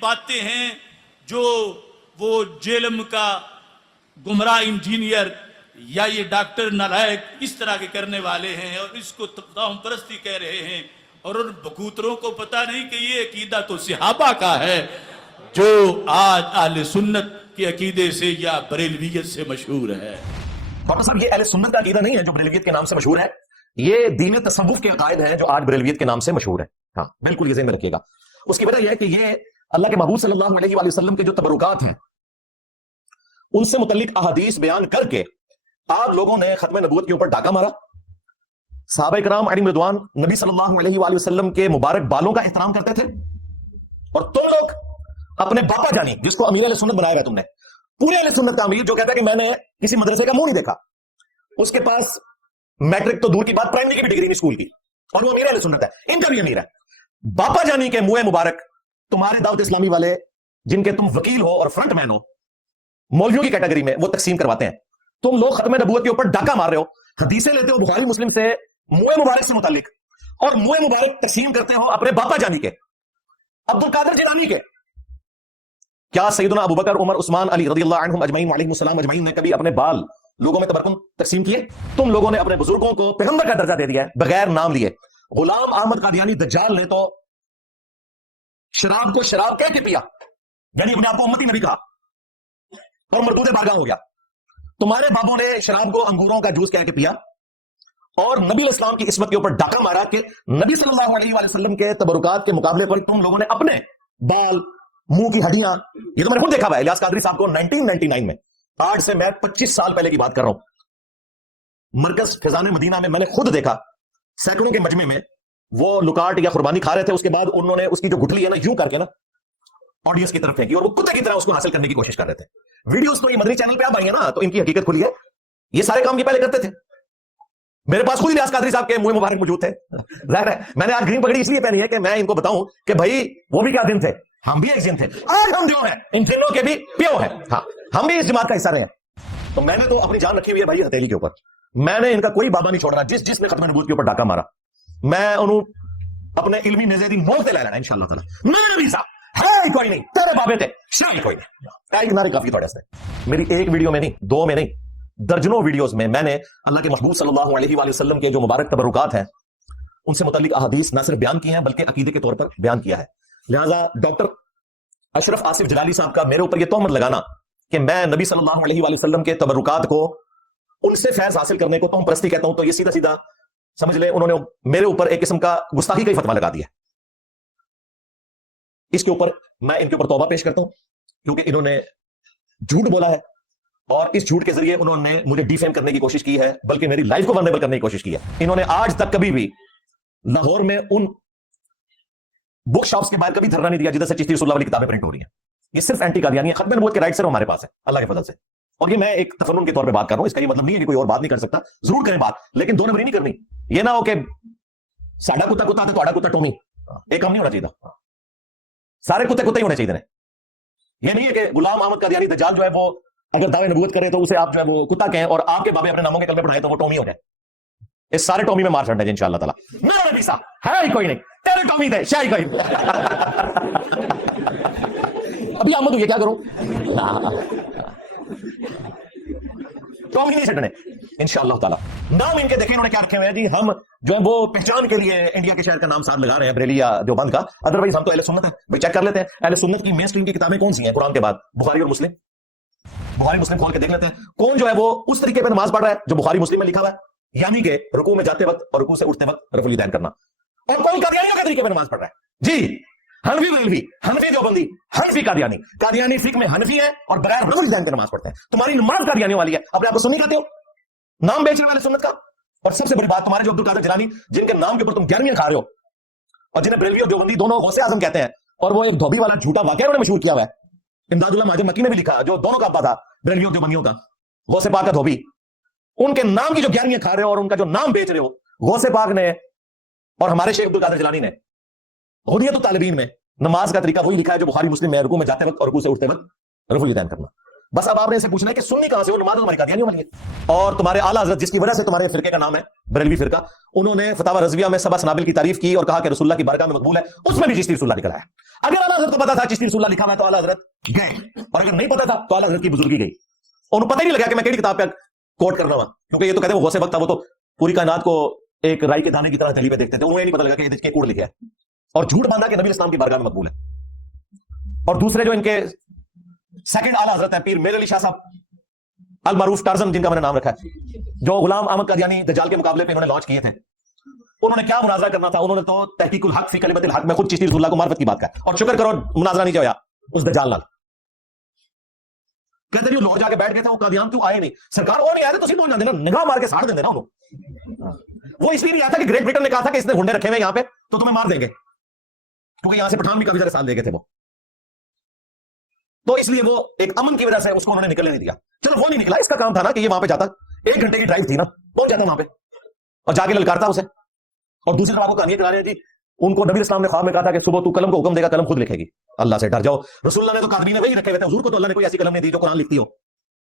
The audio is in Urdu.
باتیں ہیں جو وہ جیلم کا گمراہ انجینئر یا یہ ڈاکٹر نالائق اس طرح کے کرنے والے ہیں اور اس کو تقدام پرستی کہہ رہے ہیں، اور ان بکوتروں کو پتہ نہیں کہ یہ عقیدہ تو صحابہ کا ہے جو آج اہل سنت کے عقیدے سے یا بریلویت سے مشہور ہے۔ ڈاکٹر صاحب یہ اہل سنت کا عقیدہ نہیں ہے جو بریلویت کے نام سے مشہور ہے، یہ دین تصوف کے عقائد ہیں جو آج بریلویت کے نام سے مشہور ہے۔ ہاں بالکل یہ ذہن میں رکھیے گا۔ اس کی وجہ یہ ہے کہ یہ اللہ کے محبوب صلی اللہ علیہ وآلہ وسلم کے جو تبرکات ہیں ان سے متعلق احادیث بیان کر کے آپ لوگوں نے ختم نبوت کے اوپر ڈاکہ مارا۔ صحابہ کرام علیہم رضوان نبی صلی اللہ علیہ وآلہ وسلم کے مبارک بالوں کا احترام کرتے تھے، اور تم لوگ اپنے باپا جانی جس کو امیر اہل سنت بنایا گیا، تم نے پورے اہل سنت کا امیر جو کہتا ہے کہ میں نے کسی مدرسے کا منہ نہیں دیکھا، اس کے پاس میٹرک تو دور کی بات پرائمری کی بھی ڈگری نہیں اسکول کی، اور وہ امیر اہل سنت ہے، ان کا بھی امیر ہے۔ باپا جانی کے منہ مبارک تمہارے دعوت اسلامی والے جن کے تم وکیل ہو اور فرنٹ مین ہو مولویوں کی کیٹیگری میں، وہ تقسیم کرواتے ہیں۔ تم لوگ ختم نبوت کے اوپر ڈاکہ مار رہے ہو، حدیثیں لیتے ہو بخاری مسلم سے منہ مبارک سے متعلق، اور منہ مبارک تقسیم کرتے ہو اپنے باپا جانی کے، عبد القادر جیلانی کے۔ کیا سیدنا ابوبکر عمر عثمان علی رضی اللہ عنہم اجمعین علیہم السلام اجمعین نے کبھی اپنے بال لوگوں میں تبرکن تقسیم کیے؟ تم لوگوں نے اپنے بزرگوں کو پیغمبر کا درجہ دے دیا ہے بغیر نام لیے۔ غلام احمد قادیانی دجال نے تو شراب کو شراب کہہ کے پیا، یعنی اپنے آپ کو امتی نبی کہا، اور مردود بارگاہ ہو گیا۔ تمہارے بابوں نے شراب کو انگوروں کا جوس کہہ کے پیا، اور نبی الاسلام کی عصمت کے اوپر ڈاکہ مارا کہ نبی صلی اللہ علیہ وآلہ وسلم کے تبرکات کے مقابلے پر تم لوگوں نے اپنے بال، منہ کی ہڈیاں، یہ تو میں نے خود دیکھا ہوا ہے الیاس قادری صاحب کو 1999 میں، آج سے میں 25 سال پہلے کی بات کر رہا ہوں، مرکز فیضان مدینہ میں میں نے خود دیکھا سینکڑوں کے مجمع میں وہ لکاٹ یا قربانی کھا رہے تھے، اس کے بعد انہوں نے اس کی جو گٹھلی ہے نا یوں کر کے نا آڈینس کی طرف پھینکی، اور وہ کتے کی طرح اس کو حاصل کرنے کی کوشش کر رہے تھے۔ ویڈیوز تو یہ مدنی چینل پہ آپ آئی ہیں نا، تو ان کی حقیقت کھلی ہے، یہ سارے کام یہ پہلے کرتے تھے۔ میرے پاس خود الیاس قادری صاحب کے منہ مبارک موجود تھے، ظاہر ہے میں نے آج گرین پگڑی اس لیے پہنی ہے کہ میں ان کو بتاؤں کہ بھائی وہ بھی کیا دن تھے، ہم بھی ایک دن تھے، آج ہم جو ہیں ان دنوں کے بھی پیو ہیں، ہاں ہم بھی اس جماعت کا حصہ رہے ہیں۔ تو میں نے تو اپنی جان رکھی ہوئی ہے بھائی ہتھیلی کے اوپر، میں نے ان کا کوئی بابا نہیں چھوڑ رہا، جس نے ختم نبوت کے اوپر ڈاکہ مارا میں انہوں اپنے علمی نظری نوٹ سے لے لینا انشاءاللہ تعالی۔ میں نبی صاحب ہے کوئی نہیں، تیرے بابے تھے شاید کوئی نہیں، نعرے کافی تھوڑے سے۔ میری ایک ویڈیو میں نہیں، دو میں نہیں، درجنوں ویڈیوز میں میں نے اللہ کے محبوب صلی اللہ علیہ وآلہ وسلم کے جو مبارک تبرکات ہیں ان سے متعلق احادیث نہ صرف بیان کی ہیں بلکہ عقیدے کے طور پر بیان کیا ہے۔ لہذا ڈاکٹر اشرف آصف جلالی صاحب کا میرے اوپر یہ تہمت لگانا کہ میں نبی صلی اللہ علیہ وآلہ وسلم کے تبرکات کو ان سے فیض حاصل کرنے کو تہمت پرستی کہتا ہوں، تو یہ سیدھا سیدھا سمجھ لیں انہوں نے میرے اوپر ایک قسم کا گستاخی کا ہی فتویٰ لگا دیا۔ اس کے اوپر میں ان کے اوپر توبہ پیش کرتا ہوں کیونکہ انہوں نے جھوٹ بولا ہے، اور اس جھوٹ کے ذریعے انہوں نے مجھے ڈیفیم کرنے کی کوشش کی ہے، بلکہ میری لائف کو ولنریبل کرنے کی کوشش کی ہے۔ انہوں نے آج تک کبھی بھی لاہور میں ان بک شاپس کے باہر کبھی دھرنا نہیں دیا جدھر سے چشتی رسول اللہ والی کتابیں پرنٹ ہو رہی ہیں۔ یہ صرف اینٹی قادیانی ہے، ختم نبوت کے رائٹ صرف ہمارے پاس ہے اللہ کے فضل سے، اور یہ میں ایک تفنن کے طور پہ بات کر رہا ہوں، اس کا یہ مطلب نہیں ہے کہ کوئی اور بات نہیں کر سکتا، ضرور کریں بات، لیکن دو نمبری نہیں کرنی۔ یہ نہ ہو کہ ساڈا کتا کتا تو تہاڈا کتا ٹومی، ایک کام نہیں ہونا چاہیے، سارے کتے کتے ہی ہونے چاہیے۔ یہ نہیں ہے کہ غلام احمد قادیانی دجال جو ہے وہ اگر دعوے نبوت کرے تو اسے آپ جو ہے وہ کتا کہیں، اور آپ کے بابے اپنے ناموں کے کلمے پڑھائیں تو وہ ٹومی ہو جائے۔ اس سارے ٹومی میں مار چڑھنا ہے انشاءاللہ تعالی۔ میرا نبی صاحب ہے ہی کوئی نہیں، تیرے ٹومی تھے شاہی کوئی۔ ابھی آمد ہوئی ہے، کیا کروں، ٹومی نہیں چھٹنے انشاءاللہ تعالی۔ نام ان کے دیکھیں انہوں نے کیا رکھے ہوئے ہیں جی، ہم جو ہے وہ پہچان کے لیے انڈیا کے شہر کا نام ساتھ لگا رہے ہیں بریلی یا دیوبند کا، ادروائز ہم تو اہل سنت ہیں بھائی، چیک کر لیتے ہیں اہل سنت کی مین اسٹریم کی کتابیں کون سی ہیں قرآن کے بعد، بخاری اور مسلم۔ بخاری مسلم کھول کے دیکھ لیتے ہیں کون جو ہے وہ اس طریقے پہ نماز پڑھ رہا ہے جو بخاری مسلم میں لکھا ہوا ہے، یعنی کہ رکوع میں جاتے وقت اور رکوع سے اٹھتے وقت رفع الیدین کرنا، اور کون قادیانیوں کے طریقے پہ نماز پڑھ رہا ہے جی، حنفی بریلوی، حنفی دیوبندی، حنفی قادیانی، قادیانی فقہ میں حنفی ہے اور بغیر رفع الیدین کے نماز پڑھتے ہیں۔ تمہاری نماز قادیانیوں والی ہے، اپنے آپ کو سنی کہتے ہو، نام بیچنے والے سنت کا۔ اور سب سے بڑی بات تمہارے جو عبد القادر جیلانی جن کے نام کے اوپر تم گیارہویں کھا رہے ہو، اور جنہیں بریلوی اور دیوبندی دونوں غوث اعظم کہتے ہیں، اور وہ ایک دھوبی والا جھوٹا واقعہ انہوں نے مشہور کیا ہوا ہے، امداد اللہ مہاجر مکی نے بھی لکھا، جو دونوں کا ابا تھا بریلویوں دیوبندیوں کا، غوث پاک کا دھوبی، ان کے نام کی جو گیارہویں کھا رہے ہو اور ان کا جو نام بیچ رہے ہو، غوث پاک نے اور ہمارے شیخ عبد القادر جیلانی نے ہدیۃ الطالبین میں نماز کا طریقہ وہی لکھا ہے جو بخاری مسلم میں، رکوع میں جاتے وقت اور رکوع سے اٹھتے وقت رفع الیدین کرنا۔ بس اب آپ نے اسے پوچھنا ہے کہ سنی کہاں سے، وہ نماز تمہاری قادیانیوں والی ہے۔ اور تمہارے اعلیٰ حضرت جس کی وجہ سے تمہارے فرقے کا نام ہے بریلوی فرقہ، انہوں نے فتاوی رضویہ میں سبع سنابل کی تعریف کی اور کہا کہ رسول اللہ کی بارگاہ میں مقبول ہے، اس میں بھی چشتی رسول اللہ نکلا ہے۔ اگر اعلیٰ حضرت کو پتا تھا چشتی رسول اللہ لکھا ہوا ہے تو اعلیٰ حضرت گئے، اور اگر نہیں پتا تھا تو اعلیٰ حضرت کی بزرگی گئی، انہوں پتہ ہی نہیں لگا کہ میں کیڑی کتاب پہ کوٹ کر رہا ہوں، کیونکہ یہ تو کہتے ہیں وہ غوث وقت تھا، وہ تو پوری کائنات کو ایک رائی کے دانے کی طرح تلی پہ دیکھتے تھے، انہیں نہیں پتا لگا کہ یہ کوڑ لکھا ہے، اور جھوٹ باندھا کہ نبی اسلام کی بارگاہ میں مقبول ہے۔ اور دوسرے جو ان کے سیکنڈ اعلیٰ حضرت ہیں پیر میر علی شاہ صاحب المعروف ٹارزن، جن کا میں نے نام رکھا ہے، جو غلام احمد قادیانی دجال کے مقابلے پہ انہوں نے لانچ کیے تھے، انہوں نے کیا مناظرہ کرنا تھا، انہوں نے تو تحقیق الحق فی کلمۃ الحق میں خود چشتی رسول اللہ کو معرفت کی بات کہا، اور شکر کرو مناظرہ نہیں کیا اس دجال نال، کہتے ہیں لاہور جا کے بیٹھ گئے تھے، وہ قادیان کیوں آئے نہیں، سرکار وہ نہیں آئے تھے تو پہنچ دینا، نگاہ مار کے ساڑ دیں نا انہوں، وہ اس لیے نہیں آیا تھا کہ گریٹ برٹن نے کہا تھا کہ اس نے گھنڈے رکھے ہوئے یہاں پہ تو تمہیں مار دیں گے، کیونکہ یہاں سے پٹھان بھی کافی سارے سال دے گئے تھے وہ، تو اس لیے وہ ایک امن کی وجہ سے اس کو انہوں نے نکلنے نہیں دیا۔ چلو وہ نہیں نکلا، اس کا کام تھا نا کہ یہ وہاں پہ جاتا، 1 گھنٹے کی ڈرائیو تھی نا، پہنچ جاتا وہاں پہ اور جا کے للکارتا اسے۔ اور دوسری طرف آپ کو کہانیاں چلا رہے ہیں جی، ان کو نبی اسلام نے خواب میں کہا تھا کہ صبح تو قلم کو حکم دے گا، قلم خود لکھے گی، اللہ سے ڈر جاؤ۔ رسول اللہ نے تو قادری نے وہی رکھے ہوئے تھے، حضور کو تو اللہ نے کوئی ایسی قلم نہیں دی جو قرآن لکھتی ہو،